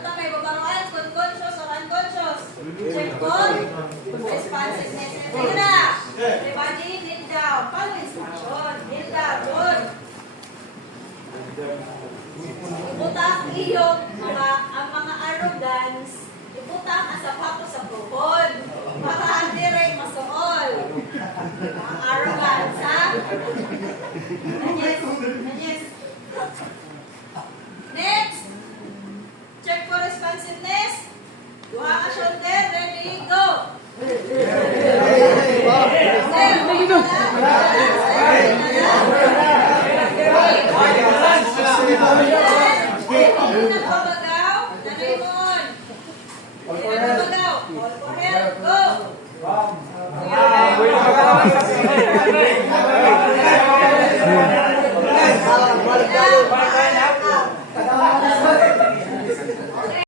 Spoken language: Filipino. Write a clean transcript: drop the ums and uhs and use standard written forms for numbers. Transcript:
ta may babaruan kung conscious or unconscious. Check on responsiveness. Sige na. Everybody, kneel down. Follow instruction. Kneel down. Good. Ibuta ang iyong ang mga arrogance. Ibuta ang asapato sa buhod. Para hindi rin masuol. Ang arrogance, ha? Yes. Next. Check for responsiveness. Duha ka shoulder. Ready, go. Sir,